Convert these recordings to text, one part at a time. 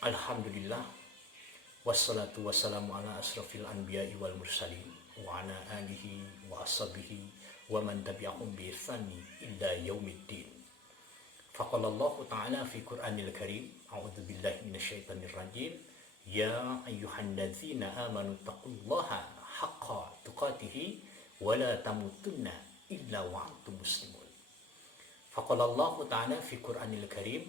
Alhamdulillah, wassalatu wassalamu ala asrafil anbiya'i wal mursalin wa ala alihi wa ashabihi wa man tabi'ahum bi ihsani illa yaumiddin. Faqala Allah Ta'ala fi Qur'anil Karim, a'udzu billahi minasyaitonir rajim, ya ayyuhalladzina amanu taqullaha haqqa tuqatih wa la tamutunna illa wa antum muslimun. Faqala Allah Ta'ala fi Qur'anil Karim,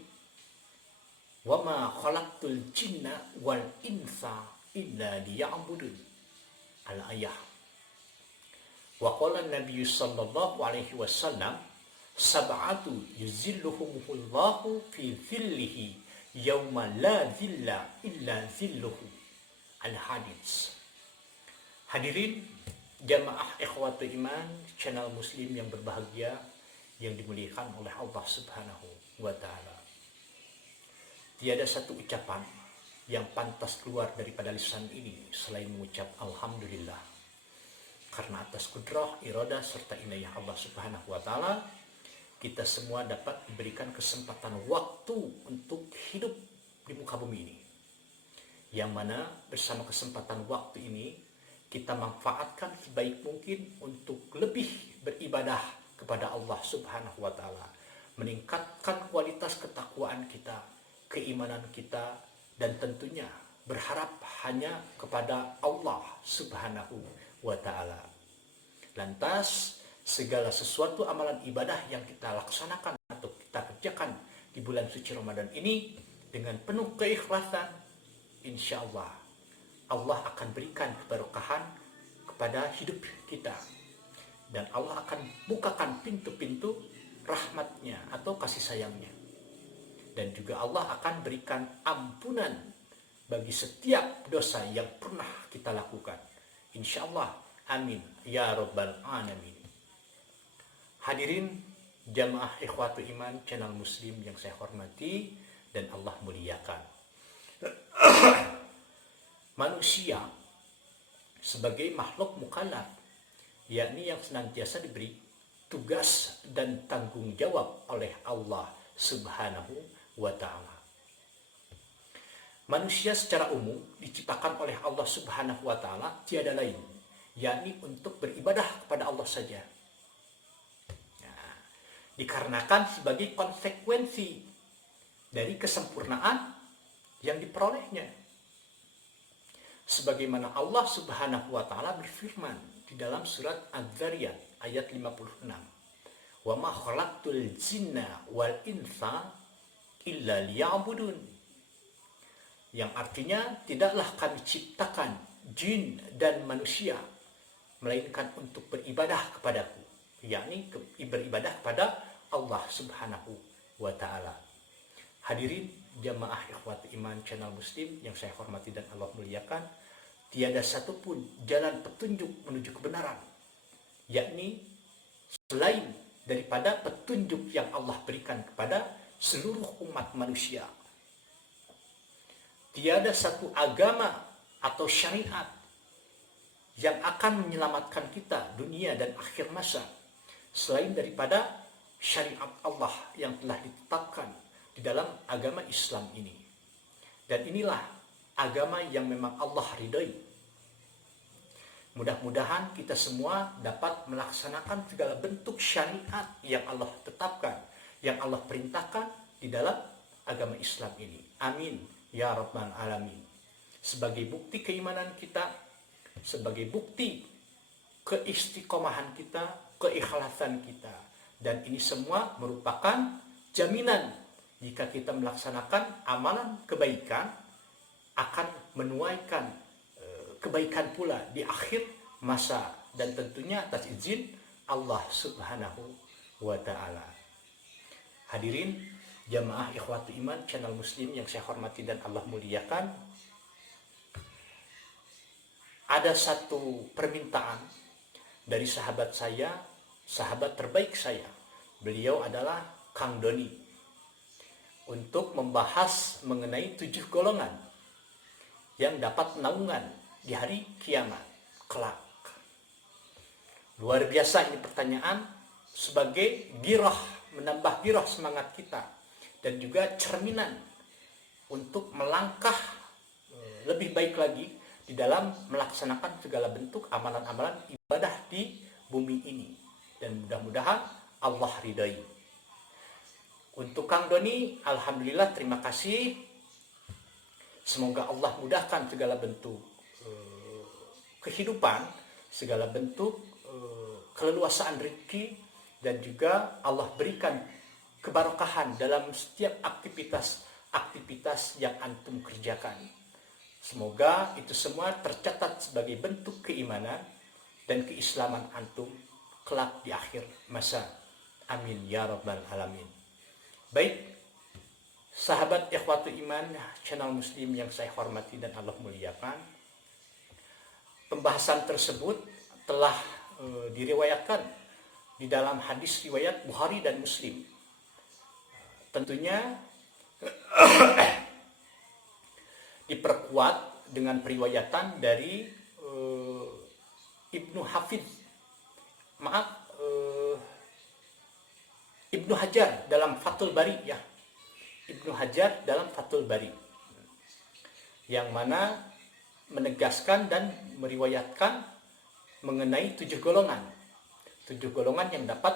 wa ma khalaqtul jinna wal insa illa liya'budun. Al-ayah. Wa qala an-nabiy sallallahu alaihi wasallam, sab'atu yuzilluhumullahu fi dhillihi yawma la dhilla illa dhilluhu. Al-hadits. Hadirin jamaah ikhwatul iman channel muslim yang berbahagia, yang dimuliakan oleh Allah Subhanahu wa ta'ala. Tiada satu ucapan yang pantas keluar daripada lisan ini selain mengucap Alhamdulillah. Karena atas kudrah, iradah, serta inayah Allah Subhanahu wa ta'ala, kita semua dapat diberikan kesempatan waktu untuk hidup di muka bumi ini. Yang mana bersama kesempatan waktu ini, kita manfaatkan sebaik mungkin untuk lebih beribadah kepada Allah Subhanahu wa ta'ala. Meningkatkan kualitas ketakwaan kita, keimanan kita, dan tentunya berharap hanya kepada Allah Subhanahu wa ta'ala. Lantas segala sesuatu amalan ibadah yang kita laksanakan atau kita kerjakan di bulan suci Ramadan ini dengan penuh keikhlasan, insya Allah Allah akan berikan keberkahan kepada hidup kita, dan Allah akan bukakan pintu-pintu rahmatnya atau kasih sayangnya. Dan juga Allah akan berikan ampunan bagi setiap dosa yang pernah kita lakukan. Insya Allah, amin ya rabbal alamin. Hadirin jamaah ikhwatul iman channel muslim yang saya hormati dan Allah muliakan. Manusia sebagai makhluk mukallaf, yakni yang senantiasa diberi tugas dan tanggung jawab oleh Allah Subhanahu wa ta'ala. Manusia secara umum diciptakan oleh Allah Subhanahu wa ta'ala tiada lain, yakni untuk beribadah kepada Allah saja. Nah, dikarenakan sebagai konsekuensi dari kesempurnaan yang diperolehnya. Sebagaimana Allah Subhanahu wa ta'ala berfirman di dalam surat Az-Zariyat ayat 56. Wa ma khalaqtul jinna wal insa illa liya'budun. Yang artinya tidaklah kami ciptakan jin dan manusia melainkan untuk beribadah kepadaku, yakni beribadah kepada Allah Subhanahu wa ta'ala. Hadirin jamaah ikhwat iman channel muslim yang saya hormati dan Allah muliakan, tiada satupun jalan petunjuk menuju kebenaran, yakni selain daripada petunjuk yang Allah berikan kepada seluruh umat manusia. Tiada satu agama atau syariat yang akan menyelamatkan kita dunia dan akhir masa selain daripada syariat Allah yang telah ditetapkan di dalam agama Islam ini. Dan inilah agama yang memang Allah ridhai. Mudah-mudahan kita semua dapat melaksanakan segala bentuk syariat yang Allah tetapkan, yang Allah perintahkan di dalam agama Islam ini. Amin ya rabbal alamin. Sebagai bukti keimanan kita, sebagai bukti keistiqomahan kita, keikhlasan kita, dan ini semua merupakan jaminan jika kita melaksanakan amalan kebaikan akan menuaikan kebaikan pula di akhir masa, dan tentunya atas izin Allah Subhanahu wa ta'ala. Hadirin jamaah ikhwatul iman channel muslim yang saya hormati dan Allah muliakan, ada satu permintaan dari sahabat saya, sahabat terbaik saya. Beliau adalah Kang Doni, untuk membahas mengenai 7 golongan yang dapat naungan di hari kiamat kelak. Luar biasa ini pertanyaan, sebagai girah, menambah girah semangat kita, dan juga cerminan untuk melangkah lebih baik lagi di dalam melaksanakan segala bentuk amalan-amalan ibadah di bumi ini, dan mudah-mudahan Allah ridai. Untuk Kang Doni, alhamdulillah, terima kasih. Semoga Allah mudahkan segala bentuk kehidupan, segala bentuk keleluasaan rezeki, dan juga Allah berikan keberkahan dalam setiap aktivitas yang antum kerjakan. Semoga itu semua tercatat sebagai bentuk keimanan dan keislaman antum kelak di akhir masa. Amin ya rabbal alamin. Baik, sahabat ikhwatu iman channel muslim yang saya hormati dan Allah muliakan, pembahasan tersebut telah diriwayatkan di dalam hadis riwayat Bukhari dan Muslim. Tentunya diperkuat dengan periwayatan dari Ibnu Hajar dalam Fathul Bari, ya. Ibnu Hajar dalam Fathul Bari, yang mana menegaskan dan meriwayatkan mengenai 7 golongan yang dapat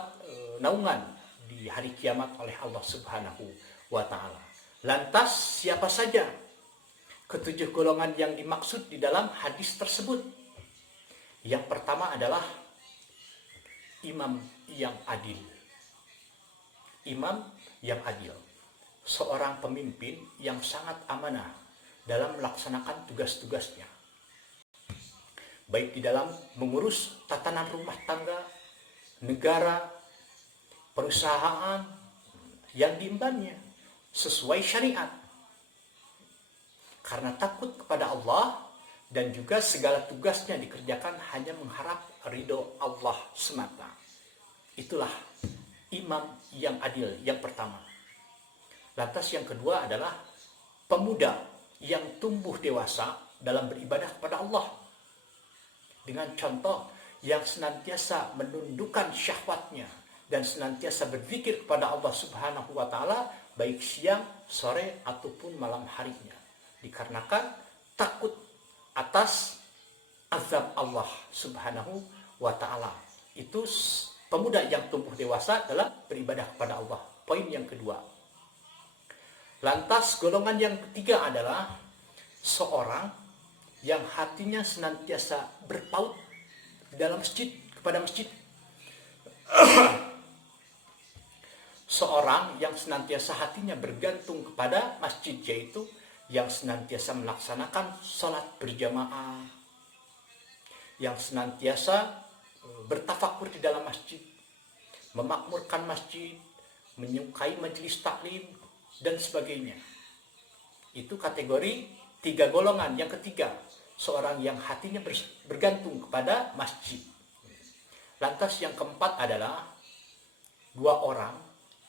naungan di hari kiamat oleh Allah Subhanahu wa Ta'ala. Lantas siapa saja ketujuh golongan yang dimaksud di dalam hadis tersebut? Yang pertama adalah imam yang adil. Imam yang adil, seorang pemimpin yang sangat amanah dalam melaksanakan tugas-tugasnya, baik di dalam mengurus tatanan rumah tangga, negara, perusahaan yang diembannya sesuai syariat, karena takut kepada Allah, dan juga segala tugasnya dikerjakan hanya mengharap ridho Allah semata. Itulah imam yang adil yang pertama. Lantas yang kedua adalah pemuda yang tumbuh dewasa dalam beribadah kepada Allah, dengan contoh yang senantiasa menundukkan syahwatnya dan senantiasa berzikir kepada Allah Subhanahu wa Ta'ala baik siang, sore ataupun malam harinya, dikarenakan takut atas azab Allah Subhanahu wa Ta'ala. Itu pemuda yang tumbuh dewasa dalam beribadah kepada Allah. Poin yang kedua. Lantas golongan yang ketiga adalah seorang yang hatinya senantiasa berpaut dalam masjid, kepada masjid. Seorang yang senantiasa hatinya bergantung kepada masjid, yaitu yang senantiasa melaksanakan sholat berjamaah, yang senantiasa bertafakur di dalam masjid, memakmurkan masjid, menyukai majelis taklim, dan sebagainya. Itu kategori 3 golongan. Yang ketiga, seorang yang hatinya bergantung kepada masjid. Lantas yang keempat adalah 2 orang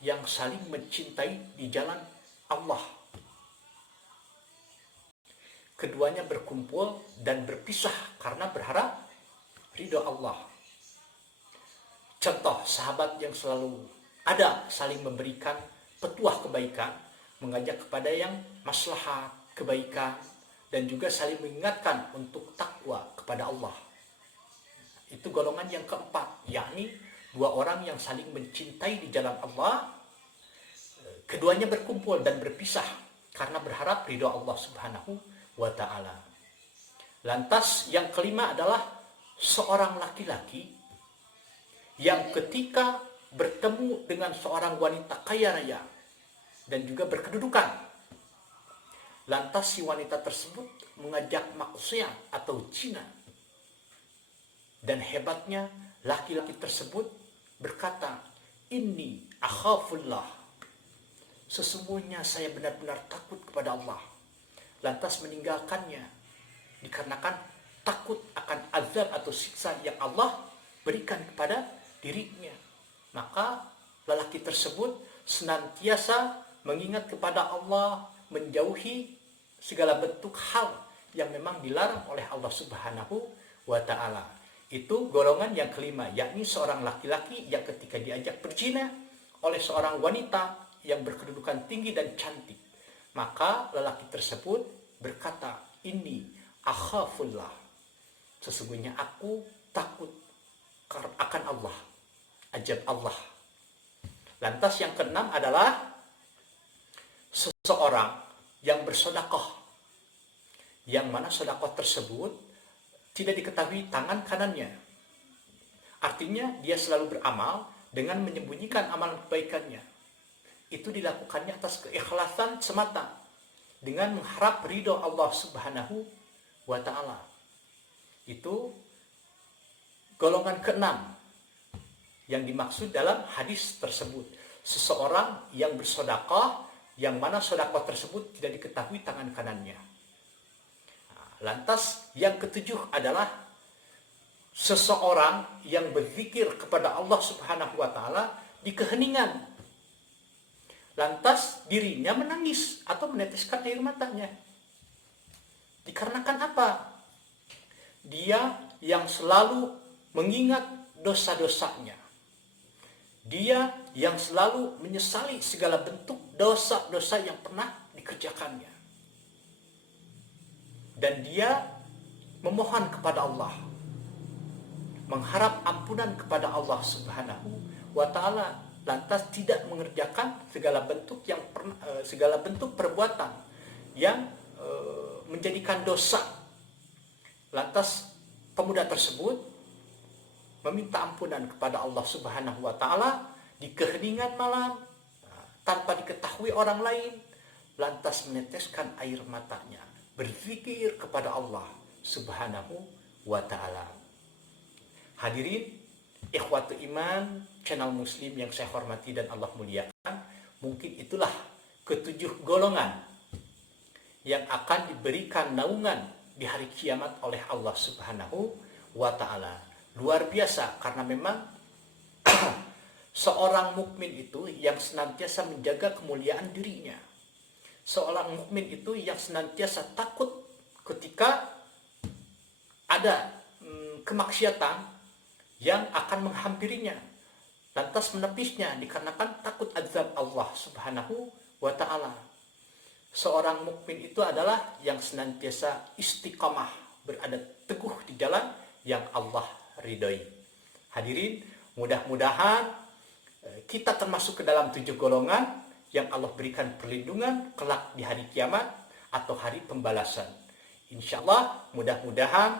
yang saling mencintai di jalan Allah. Keduanya berkumpul dan berpisah karena berharap ridho Allah. Contoh sahabat yang selalu ada saling memberikan petuah kebaikan, mengajak kepada yang maslahat kebaikan, dan juga saling mengingatkan untuk takwa kepada Allah. Itu golongan yang keempat, yakni 2 orang yang saling mencintai di jalan Allah. Keduanya berkumpul dan berpisah karena berharap ridho Allah Subhanahu wa Ta'ala. Lantas yang kelima adalah seorang laki-laki yang ketika bertemu dengan seorang wanita kaya raya dan juga berkedudukan, lantas si wanita tersebut mengajak maksiat atau zina, dan hebatnya laki-laki tersebut berkata, "Inni akhafullah," sesungguhnya saya benar-benar takut kepada Allah, lantas meninggalkannya dikarenakan takut akan azab atau siksa yang Allah berikan kepada dirinya. Maka lelaki tersebut senantiasa mengingat kepada Allah, menjauhi segala bentuk hal yang memang dilarang oleh Allah Subhanahu wa Ta'ala. Itu golongan yang kelima, yakni seorang laki-laki yang ketika diajak berzina oleh seorang wanita yang berkedudukan tinggi dan cantik, Maka lelaki tersebut berkata, ini akhafullah, sesungguhnya aku takut akan Allah, ajab Allah. Lantas yang keenam adalah seseorang yang bersedekah, yang mana sedekah tersebut tidak diketahui tangan kanannya. Artinya dia selalu beramal dengan menyembunyikan amalan kebaikannya. Itu dilakukannya atas keikhlasan semata, dengan mengharap ridho Allah Subhanahu wa Ta'ala. Itu golongan keenam yang dimaksud dalam hadis tersebut. Seseorang yang bersedekah, yang mana sedekah tersebut tidak diketahui tangan kanannya. Lantas yang ketujuh adalah seseorang yang berzikir kepada Allah Subhanahu wa Ta'ala di keheningan. Lantas dirinya menangis atau meneteskan air matanya. Dikarenakan apa? Dia yang selalu mengingat dosa-dosanya. Dia yang selalu menyesali segala bentuk dosa-dosa yang pernah dikerjakannya. Dan dia memohon kepada Allah, mengharap ampunan kepada Allah Subhanahu wa Ta'ala, lantas tidak mengerjakan segala bentuk perbuatan yang menjadikan dosa. Lantas pemuda tersebut meminta ampunan kepada Allah Subhanahu wa Ta'ala di keheningan malam tanpa diketahui orang lain, lantas meneteskan air matanya, berzikir kepada Allah Subhanahu wa Ta'ala. Hadirin ikhwatu iman channel Muslim yang saya hormati dan Allah muliakan, mungkin itulah ketujuh golongan yang akan diberikan naungan di hari kiamat oleh Allah Subhanahu wa Ta'ala. Luar biasa, karena memang seorang mukmin itu yang senantiasa menjaga kemuliaan dirinya. Seorang mukmin itu yang senantiasa takut ketika ada kemaksiatan yang akan menghampirinya, lantas menepisnya dikarenakan takut azab Allah Subhanahu wa Ta'ala. Seorang mukmin itu adalah yang senantiasa istiqamah, berada teguh di jalan yang Allah ridhoi. Hadirin, mudah-mudahan kita termasuk ke dalam 7 golongan yang Allah berikan perlindungan kelak di hari kiamat atau hari pembalasan. Insya Allah, mudah-mudahan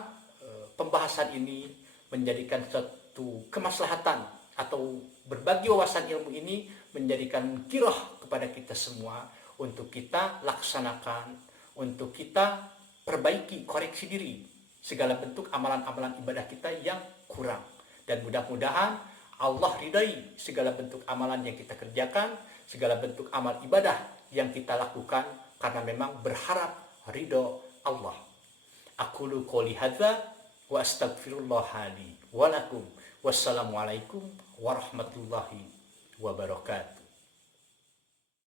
pembahasan ini menjadikan suatu kemaslahatan atau berbagi wawasan ilmu ini menjadikan kiroh kepada kita semua untuk kita laksanakan, untuk kita perbaiki, koreksi diri segala bentuk amalan-amalan ibadah kita yang kurang. Dan mudah-mudahan Allah ridhai segala bentuk amalan yang kita kerjakan, segala bentuk amal ibadah yang kita lakukan, karena memang berharap ridho Allah. Aqulu qouli hadza wa astaghfirullah li wa lakum. Wassalamualaikum warahmatullahi wabarakatuh.